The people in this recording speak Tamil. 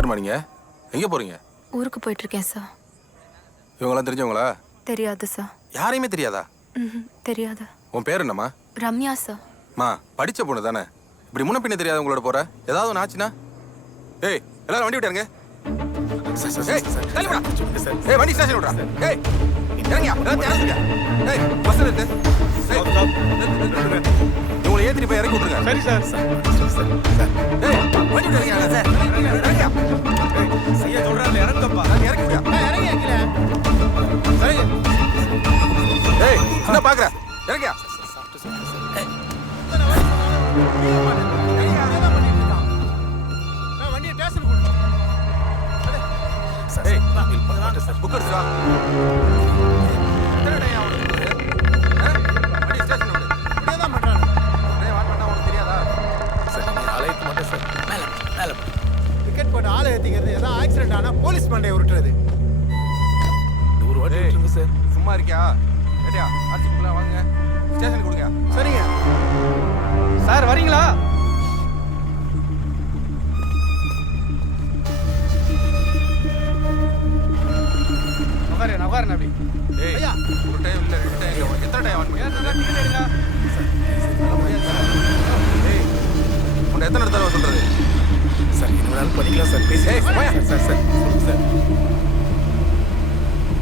யாருமா நீங்க? எங்க போறீங்க? ஊருக்கு போயிட்டு இருக்கேன் சார். இவங்களாம் தெரிஞ்சவங்களா? தெரியாது சார். யாரையுமே தெரியாதா? தெரியாது. உன் பேர் என்னம்மா? ரம்யா சார். மா படிச்ச பொண்ணு தானே, இப்படி முன்ன பின்ன தெரியாத உங்களோட போற ஏதாவது ஒன்று ஆச்சுன்னா? ஏய் எல்லாரும் வண்டி விட்டாருங்க. ஏய் வண்டி ஸ்டேஷன் விடுறா. ஏய் இறங்கியா எல்லாரும் இறங்குங்க. ஏய் பஸ்ல இருக்கு. இவங்களை ஏத்திட்டு போய் இறக்கி விட்டுருங்க. சரி சார். ஏய் வண்டி விட்டாருங்க சார். இறங்கியா. ஐயா சொல்றாரு இறங்கப்பா. இறக்கி விடுயா. இறங்கி அங்கில. சரி. ஏய் என்ன பாக்குற? இறங்கியா. வண்டியை ஸ்டேஷன் கொண்டு. ஏய் புக் எடுத்துடா. எத்தனை அவனுக்கு வண்டி ஸ்டேஷன் விடு. இப்படியே தான் பண்றாங்க. டேய் வாட் பண்ணா உனக்கு தெரியாதா? சார் நீ அலைட் மட்டும் சார். மேல டிக்கெட் போட்டு ஆளை ஏத்திக்கிறது ஏதாவது ஆக்சிடென்ட் ஆனா போலீஸ் மண்டையை உருட்டுறது. ஒரு வாட்டி விட்டுருங்க சார். சும்மா இருக்கியா? ஏடியா ஆர்சிக்குள்ள வாங்க. ஸ்டேஷன் கொடுங்க. சரிங்க சார். வரீங்களா? உட்காருங்க அப்படி. ஏய் ஐயா ஒரு டைம் இல்ல ரெண்டு டைம் இல்ல உனக்கு எத்தனை டைம் ஆன் பண்ணி? டிக்கெட் எடுங்க. ஏய் உன்னை எத்தனை தடவை சொல்றது? சார் என்ன வேணாலும் பண்ணிக்கலாம் சார். பேசி ஏய், போயா. சார் சொல்லுங்க சார்.